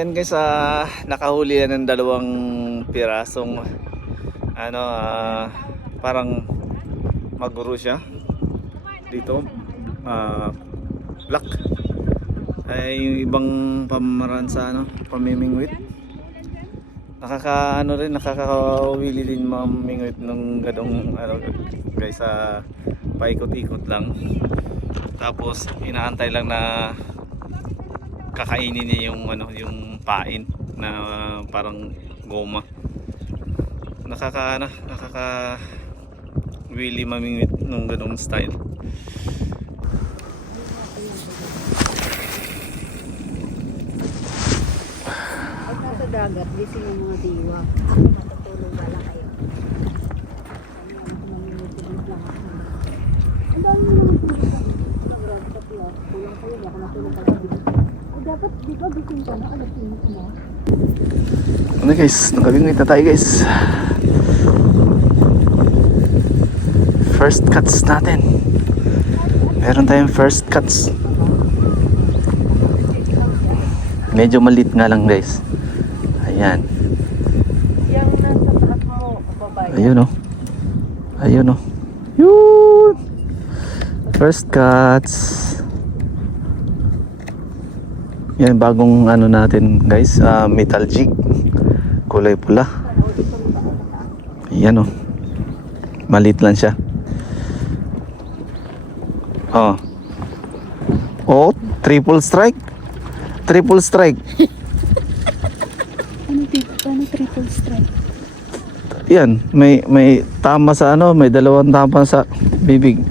Ayan guys, nakahuli yan ng dalawang pirasong parang maguro siya dito, black ay yung ibang pamamaraan sa pamimingwit. Nakakawili din mamingwit ng gadong guys, paikot-ikot lang, tapos inaantay lang na kakainin niya yung pain na parang goma. Nakakawili mamingwit ng gadong style. Sa dagat, gising yung mga diwa. Ako matutulog wala kayo. Ang dami mo naman tulog ka. Kulang kayo, ako natulog ka lang. Dapat, di ba, gising ka na? Alasin mo na. Ano guys, nakabingwit na tayo guys. First cuts natin. Meron tayong first cuts. Medyo maliit nga lang guys. Ayan. Yung nasa taas mo, babae. Ayun o. Ayun o. Yun. First cuts. Yan, bagong natin guys, metal jig. Kulay pula. Ayan o. Maliit lang siya. Oh. Oh, triple strike. Triple strike. Ano triple strike? Yan, may tama sa may dalawang tama sa bibig.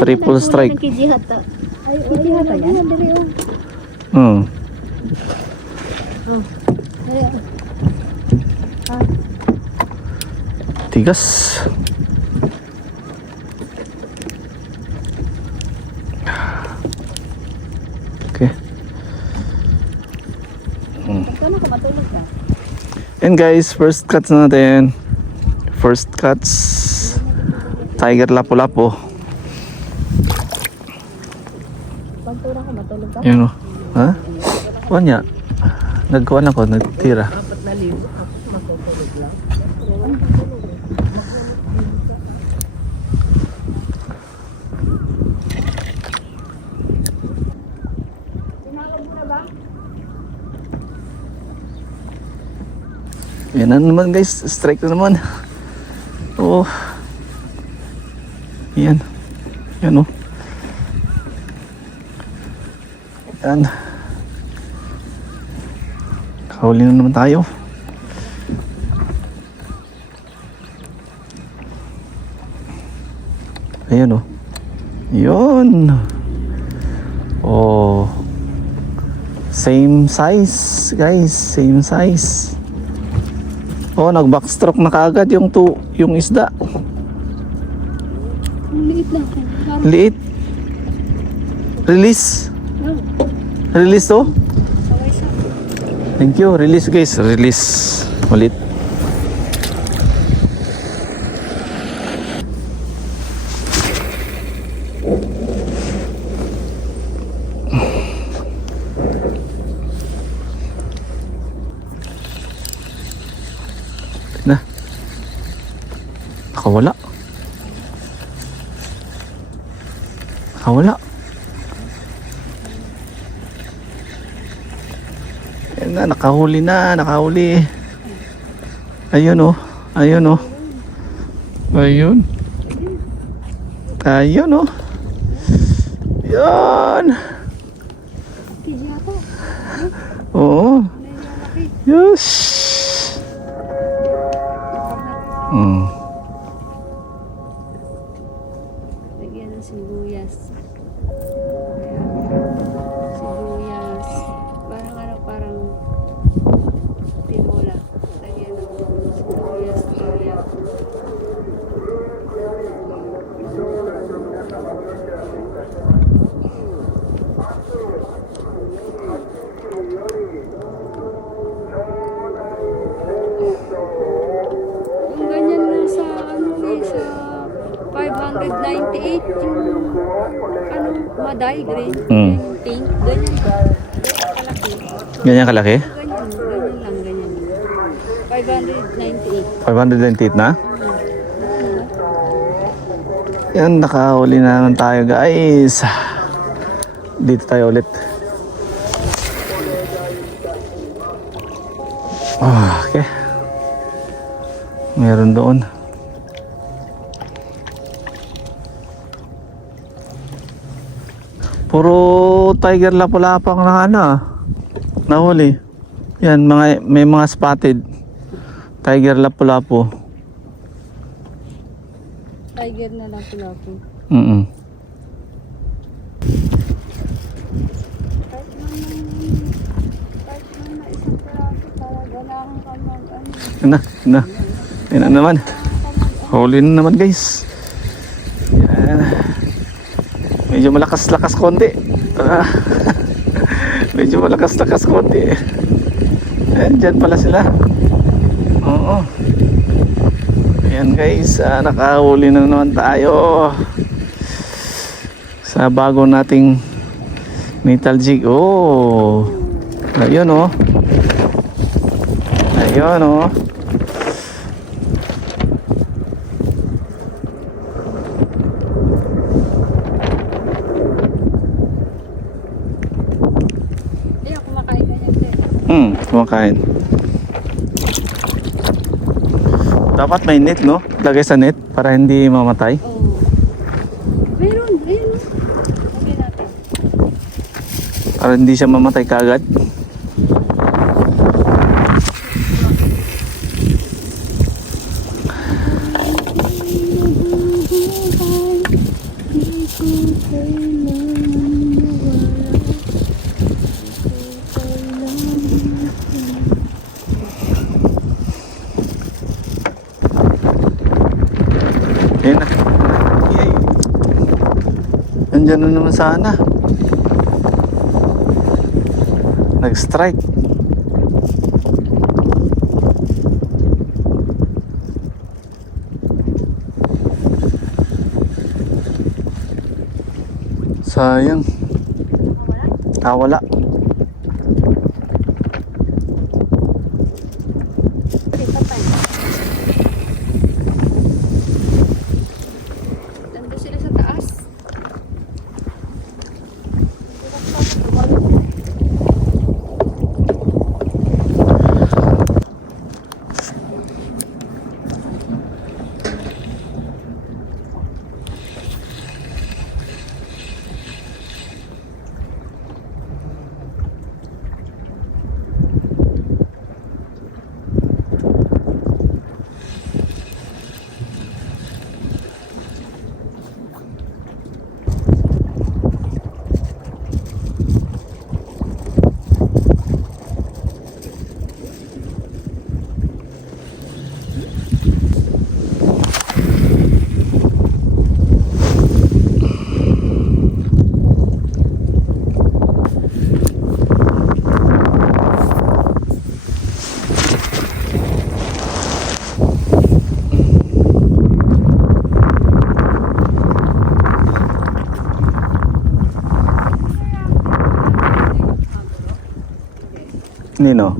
Triple strike. Kijihata. Ay, kijihata yan? Hmm. Oh. Tigas. Okay. Kano ka matulog ka? And guys, first cuts natin. First cuts. Tiger lapu-lapu. Pagtura ka matulog ka? Yan o. Ha? Wanya. Nagkuhan ako, nagtira. 4,000 ako matutulog lang. Yan na naman guys, strike na naman. Oh. Yan. Yan oh. Yan. Kahuli na naman tayo. Ayan oh. Yun. Oh. Same size guys, same size. Oh, nag-backstroke na kaagad yung isda. Liit lang. Liit. Release. Release to. Thank you. Release guys. Release. Ulit. Na. Nakawala. Nakawala. Yan na, nakahuli na, nakahuli. Ayun oh, ayun oh. Ayun. Ayun oh. Yan. Oo. Yes. Lagyan ng sibuyas. Sibuyas. Parang tinola. Lagyan ng sibuyas. Yung ganyan na sa sa 598 yung maday green, yung pink, ganyan ba? Kalaki. Ganyan kalaki? Ganyan, ganyan lang, ganyan. 598. 598 na? Yan, nakahuli na naman tayo guys. Dito tayo ulit. Okay. Meron doon. Puro tiger lapu-lapang na ano ah. Nahuli. Yan, may mga spotted. Tiger lapu-lapu. Tiger na lang pula po. Mm. Kahit man na isang piraso, talaga lang kamag ano. Na. Yan na naman. Huli na naman guys. Yan. Medyo malakas-lakas konti. Medyo malakas-lakas konti. Ayan, dyan pala sila. Oo. Ayan guys, nakahuli na naman tayo sa bago nating metal jig. Oh, ayun oh. Ayun oh. Ayun, kumakain ganyan din. Kumakain. Dapat may net, no? Lagay sa net para hindi mamatay. Oo. Meron, ayun. Sabi natin. Para hindi siya mamatay kaagad. Ayun na. Yay. Andyan na naman sana. Nag-strike. Sayang. Wala. Okay, patay. Nandun sila sa taas. Nino?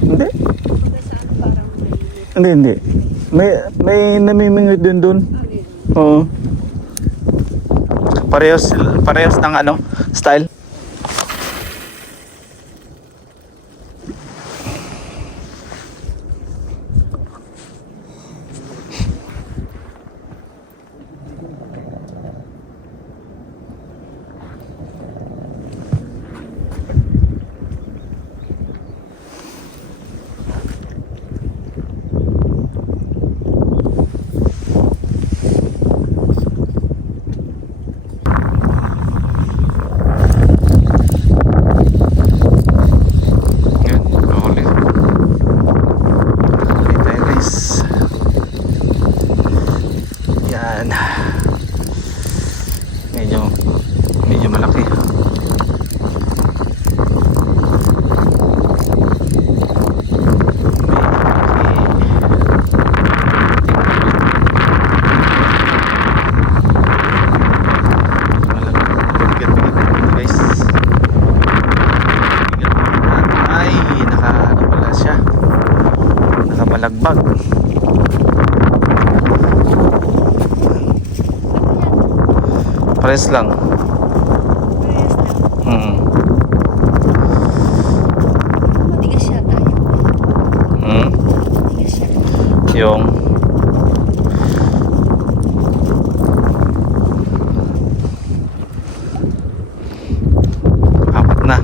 Hindi. Hindi. May namimingwit din dun. Oo. Parehas ng ano, style. Balagbag. Pares lang. Parehas na. Hmm. Matigas siya tayo. Hmm. Matigas siya. Yung apat na.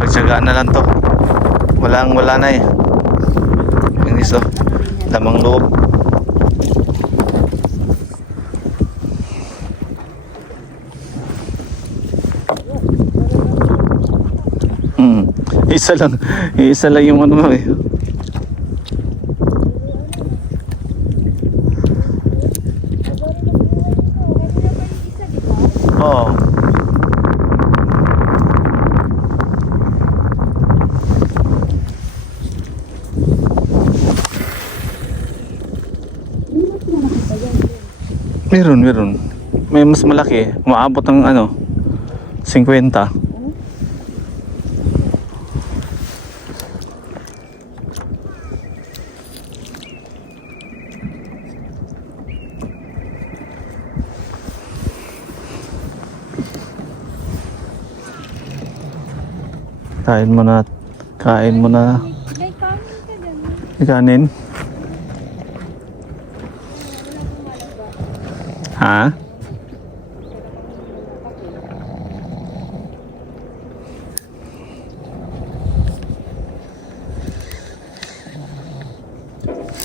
Pagtsagaan na lang to. Wala na eh. Yung iso, lamang loob. Hmm. Isa lang yung ano mo eh. Oo. Meron. May mas malaki. Umaabot ng ano, 50. Kain mo na. May kanin ka dyan. Kanin. Ha?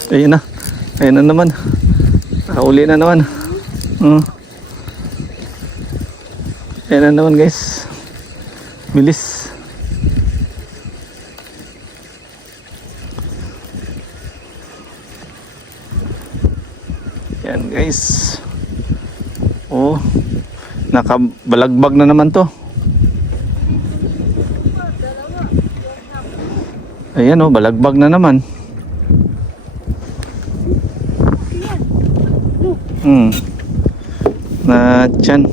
Ayun na. Ayun na naman. Nakauli na naman. Ayun na naman guys. Bilis. Yan guys. Oh. Nakabalagbag na naman to. Ayan oh, balagbag na naman. Na tiyan.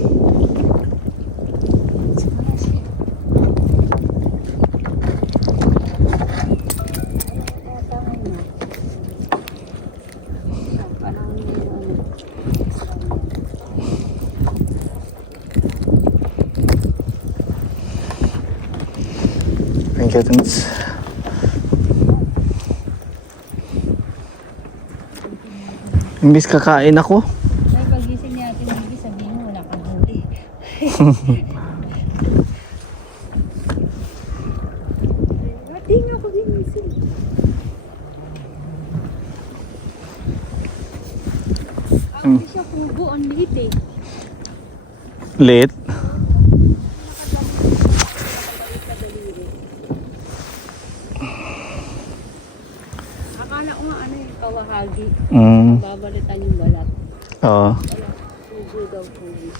Thank you, thanks. Imbis kakain ako. May pagising niya ating hindi sabihin mo wala kang huli. Hindi nga ako ginising. Ang siya kubo, ang liit eh. Late. Akala ko nga ano yung kawahagi. Mm. Babalitan yung balat. Oo. Wala. Kubo daw kubo.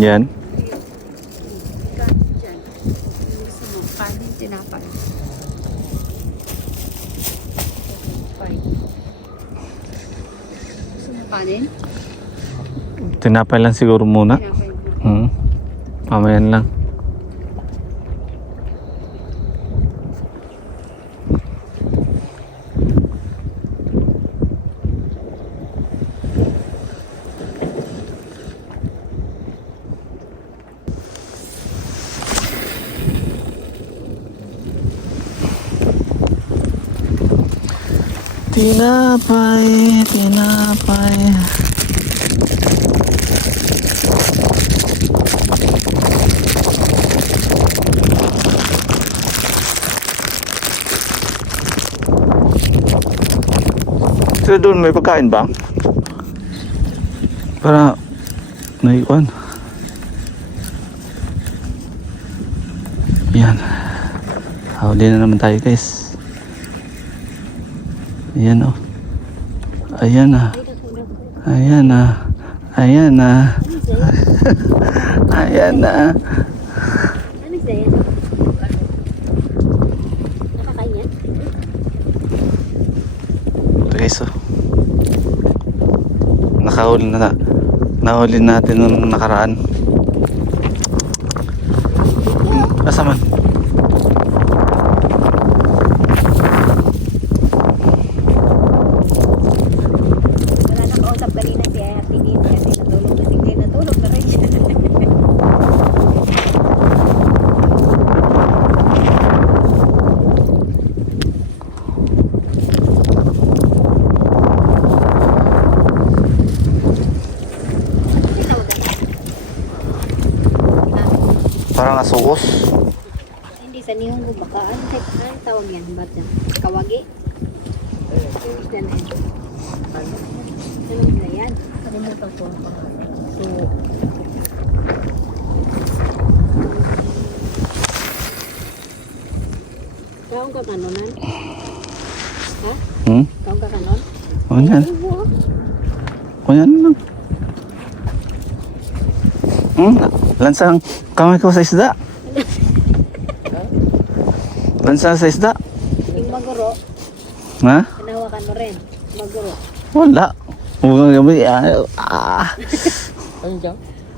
Yan. Kanin dyan. Yung gusto mo, kanin, tinapay. Gusto mo kanin? Tinapay lang siguro muna. Tinapay na. Mamayan lang. Tinapay. Sila doon, may pagkain ba? Para naiwan. Yan. Huli na naman tayo guys. Ayan oh. Ayan na. Ayan na. Ayan na. Ayan na. Ano sa'yo? Nakakain yan? Ito guys oh. Nahuli natin nung nakaraan. Asa man? Wala nang kausap kanina si Ate Nini kasi natulog na tingin. Natulog na rin siya. Parang asukos. Hindi sa Nihongo baka. Ano tawag yan? Ba't yan? Kawagi? English na yan. Ano na yan? Kalimutan ko ang pangalan. So, kaong ka kanonan? Ha? Kaong ka kanon? Kunyan. Kunyan lang. Lansang kamay ko sa isda. Lansang sa isda. Yung maguro, Ha? pinahawakan mo rin. Maguro. Wala. Huwag gabi.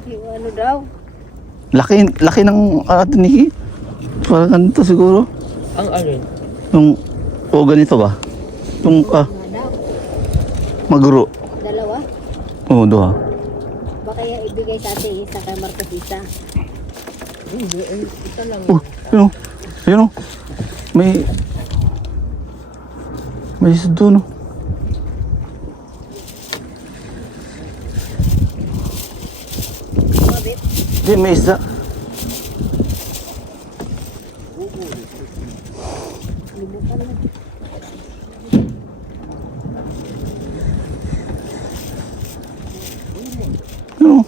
Yung ano daw? Laki ng tiniki. Parang ganito siguro. Ang alin? Yung, o ganito ba? Yung, Nga daw. maguro. Dalawa? Oo, doha. Baka yung ibigay sa atin isa kay Marcos isa. Hindi, isa lang. Yun o. Yun o. May isa doon o. Mabit. Di, may isda. Libutan mo. Yun o.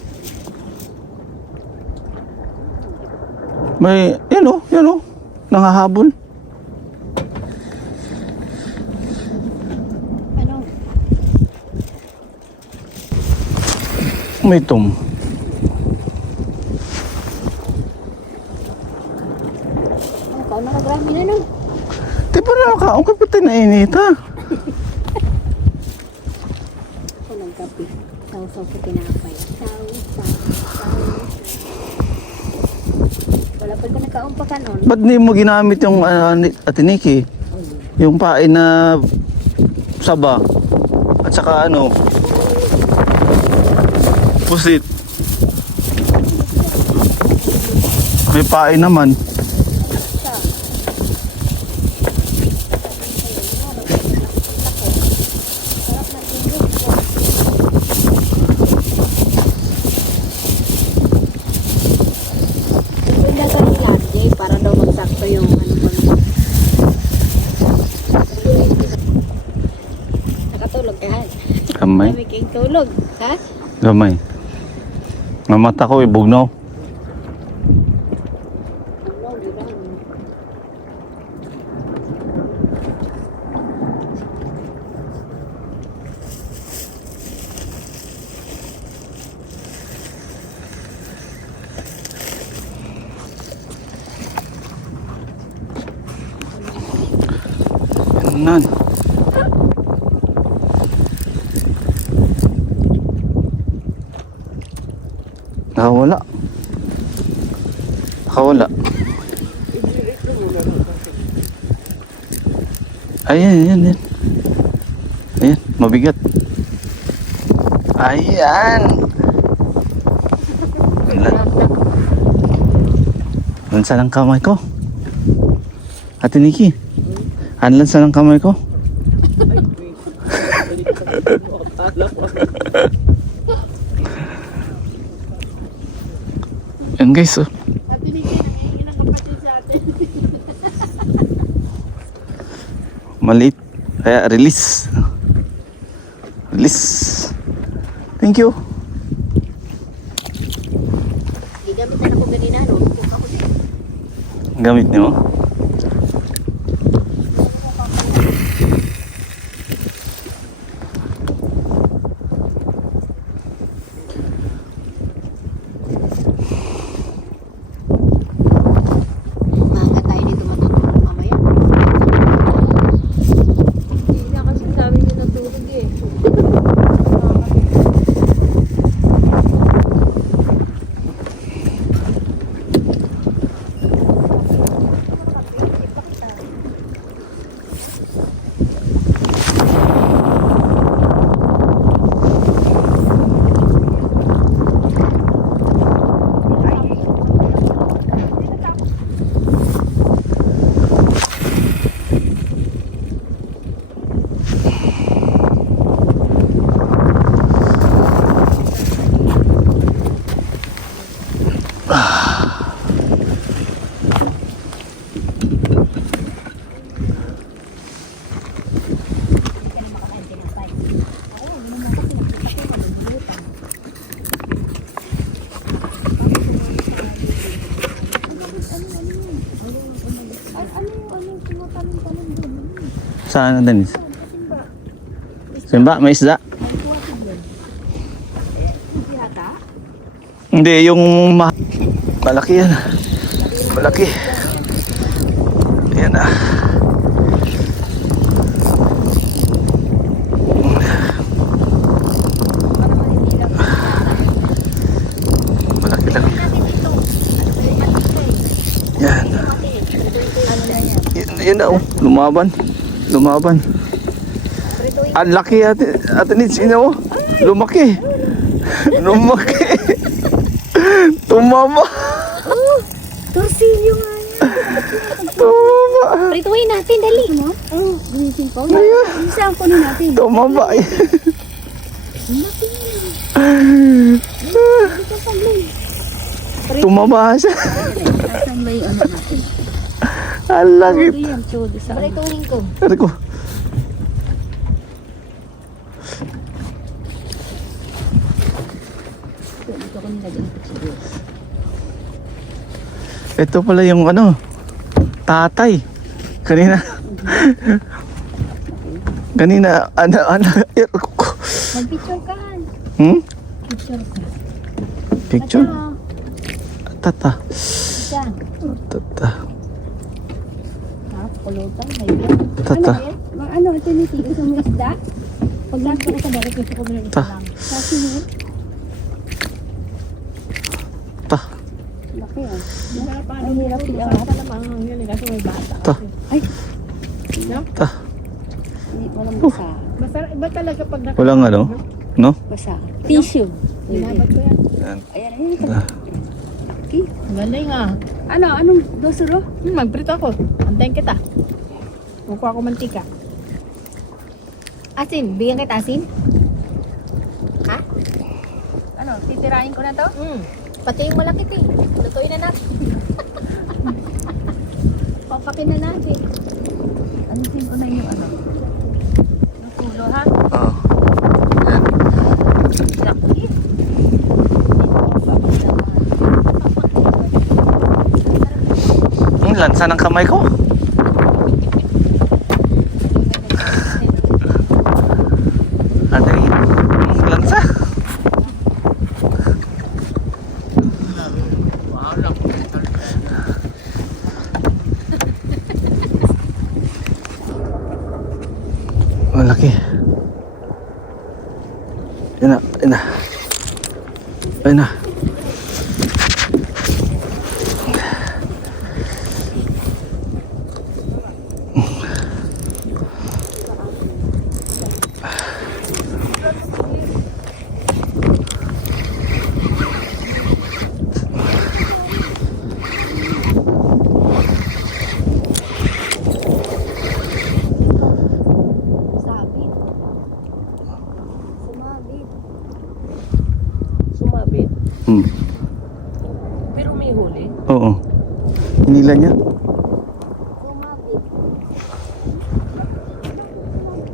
May, yan o. Yan o. Nangahabol. Ano? May tom. Ano ka? Nakagrami na nun. Di ba na ka? Ang kapatid na init ha? Ako nagkapi. Sausaw sa tinapay. Sausaw. Wala pa ka nakaumpa ka nun. Ba't di mo ginamit yung atiniki? Yung pain na saba. At saka ano? Pusit. May pain naman. Ganda ka ni Lati para daw magsakto yung ano mo. Nakatulog ka ha? Gamay. Dami kang tulog. Ha? Gamay. Mamata ko ibugnaw. Ano? Di ba? Nan. Nakawala. Nakawala. Ayan, ayan, ayan. Ayan, mabigat. Ayan. Lansa ng kamay ko. Ate Nikki. Lansa ng kamay ko. Yan guys, oh. At tinigyan ang kapatid sa atin. Maliit. Kaya release. Release. Thank you. Gigamit na ako ganina, no? Kung ako din. Gamit niyo. Maaga tayo dito matutulog mamaya. Hindi na kasi sabi niya natulog eh. Saan na Dennis? Simba, may isda? Hindi, yung malaki yan. Malaki. Ayan na. Malaki lang. Yan. Yan na oh. Lumaban. Lumaban. Ang laki ate Nits, ina oh. Lumaki. Lumaki. Tumama. Torsilyo nga yan. Tumama. Prituhin natin, dali mo. Gumising po. Isa ang kunin natin. Tumama. Tumama siya. Saan ba yung ano natin? Ang laki. Yan, chodo sa prituhin ko. Ano ko? Dito ko nilagyan ko siguro. Ito pala yung ano, tatay. Kanina. Kanina, Mag-picture ka. Hmm? Picture ka. Picture? Tata. Isa. Tata. Ha? Pulutan. Mayroon. Tata. Ano, tinitiis mo isda? Pag nasa ko sa dagat, gusto ko na Ta. lang. Kasi mo, Ta. laki ah. Ay, hirap iangat. Ta. Ay, Ta. hindi, walang basa. Iba talaga pag Walang ano? No? Basa. Tissue. nakabat ko yan. Yan. Ayan, ayan. Ta. Okay. Galing ah. Ano, anong dosuro? Magprito ako. Antayin kita. Kukuha ko mantika. Asin, bigyan kita asin? Ha? Ano, titirahin ko na to? Pati yung malaki eh. Lutuin na natin. Papakin na natin. Anisin ko na yung ano. Yung tulo ha? Oh. Laki. Ang lansa ng kamay ko. Ate, lansa. Malaki. Ayun na, ayun na. Ayun na. Sabit. Sumabit. Sumabit. Hmm. Pero may huli. Oo. Hinila niya. Sumabit.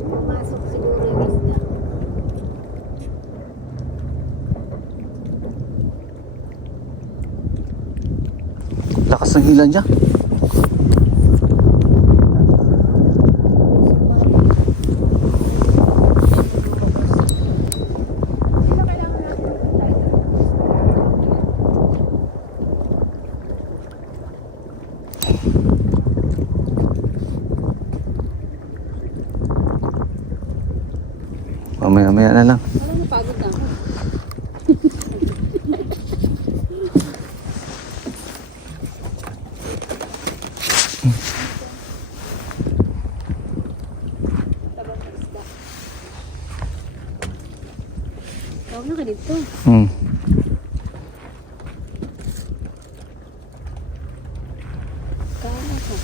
Pumasok siguro yung isda. Lakas ng hila niya. Mamaya-maya na lang. Parang napagod na ako. Tawag na ka dito. Hmm. Kala ka.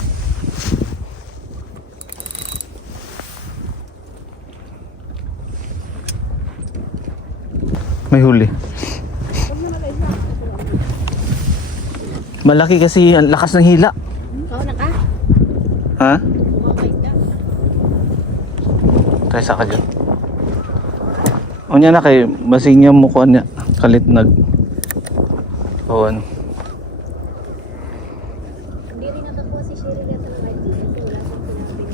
May huli. Malaki kasi ang lakas ng hila. Ikaw na ka? Ha? Okay ka? Kaya sa ka dyan. O niya na kay basing niya mukha niya. Kalit nag. O ano. Hindi rin nakakuha si Sherry na sa mga ID kasi wala siyang pinapin.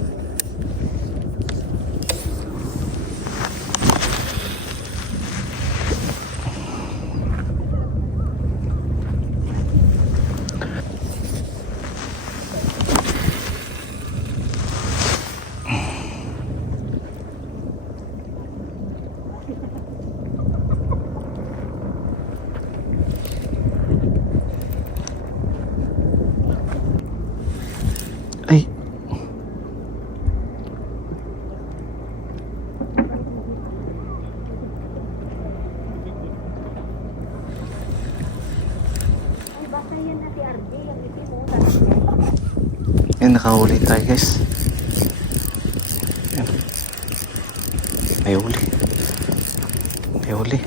Ay. Ay, basta yan na si RJ. Ang itin mo. Yan, nakahuli tayo guys. Yan. May huli. May huli.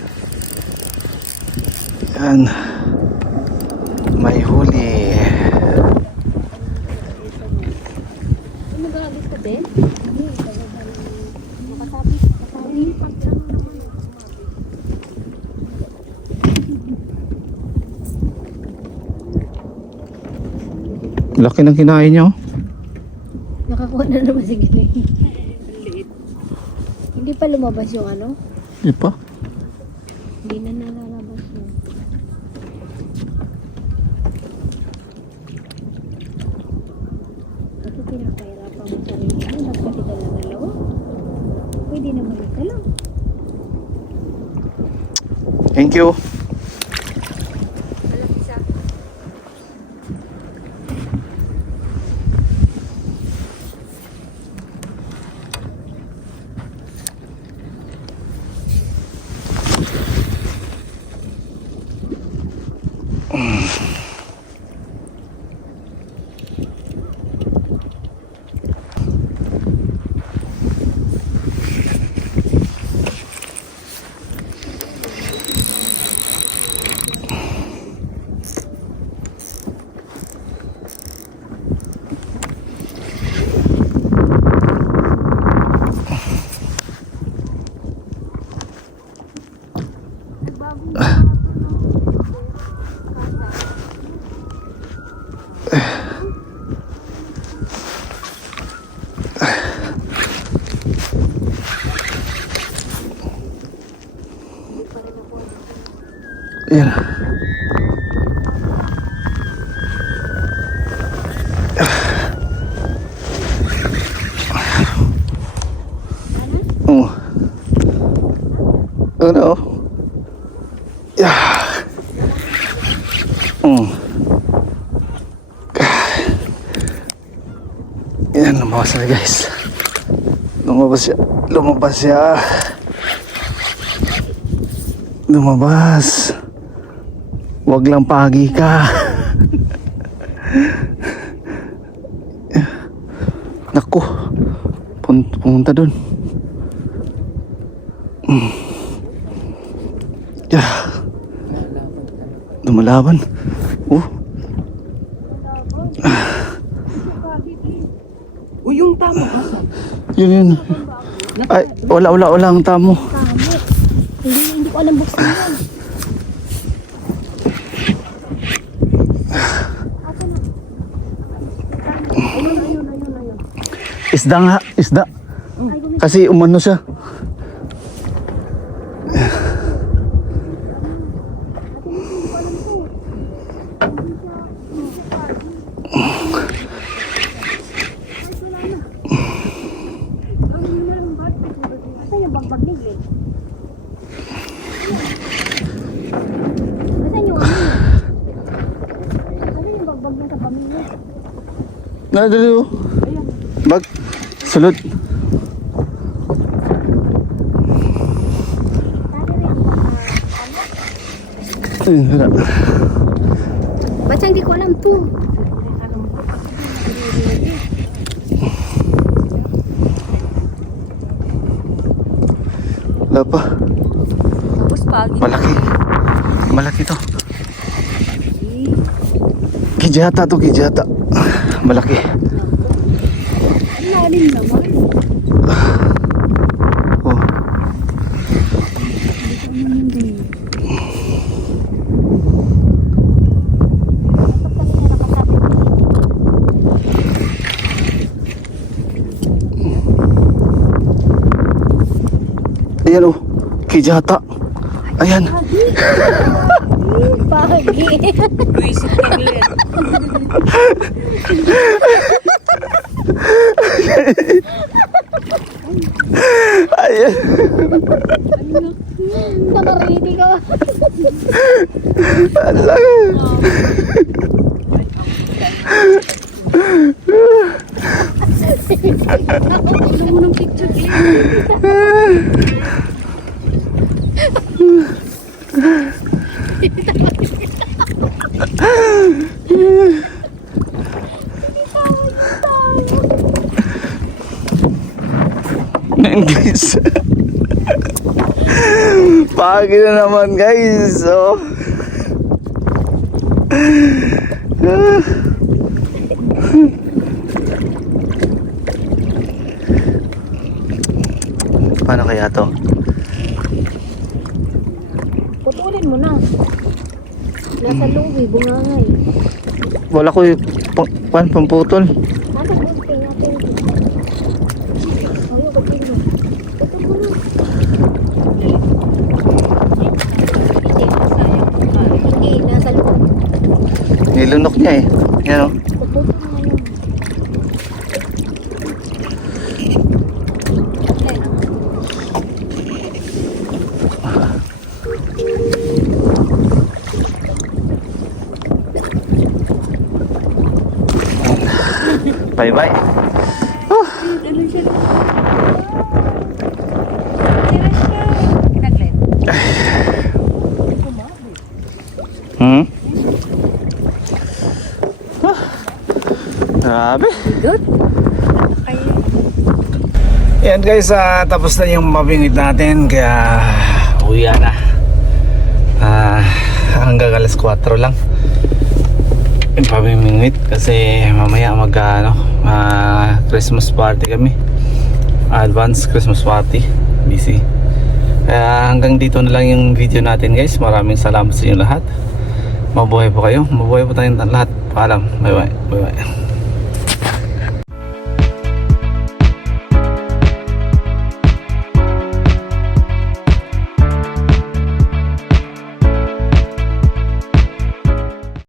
Yan. May huli. Ano ba nagis ka din? Hindi. Nakasabi. Laki ng kinain niya. Oh. Nakakuha na naman si Ginay. Liit. Hindi pa lumabas yung ano? Di pa. Hindi na nalalabas yun. Bakit pinapahirapan mo sarili mo? Bakit dala-dalawa? Pwede naman ito lang. Thank you. Alam isa. Yan. Oh. Ano? Yeah. Yan, lumabas na guys. Lumabas siya. Lumabas siya. Lumabas. Wag lang pagi ka. Naku. Pumunta dun. Yeah. Lumalaban. Yung tama ka. Yun. Ay, wala ang tamo. Hindi ko alam buksan yan. Asa na? Isda nga, isda. Kasi umano siya. Asan yung bagbag ni Glenn? Asan yung ano? Asan yung bagbag niya sa pamilya? Nadali oh. Bag. Sulod. Wala. Ba't siya hindi ko alam to? Wala pa. Tapos pagi. Malaki. Malaki to. Kijata to, kijata. Malaki. Ang lalim naman. Oh. Ayan oh. Kijata. Ayan. Pagi. Luisip ka Glenn. Ayan. Nakaredy ka. Alam. Tignan mo ng picture, Glenn. Guys. Pagi na naman guys. Oh. Paano kaya to? Putulin mo na. Nasa loob eh, bungangay. Wala ko yung pamputol. Nasa gunting natin. Ayaw, batiin mo. Putol mo na. Hindi, nasa loob. Nilunok niya eh. Yan o. Putol mo na yun. Bye bye. Ano siya? Tira siya. Pinaglet. Hmm? Ah, grabe. Good. Yan guys, tapos na yung mabingit natin. Kaya uwi na. Hanggang alas 4 lang yung pamimingwit kasi mamaya mag Christmas party kami, advance Christmas party, busy. Kaya hanggang dito na lang yung video natin guys. Maraming salamat sa inyo lahat. Mabuhay po kayo, mabuhay po tayong lahat. Paalam, bye bye, bye bye.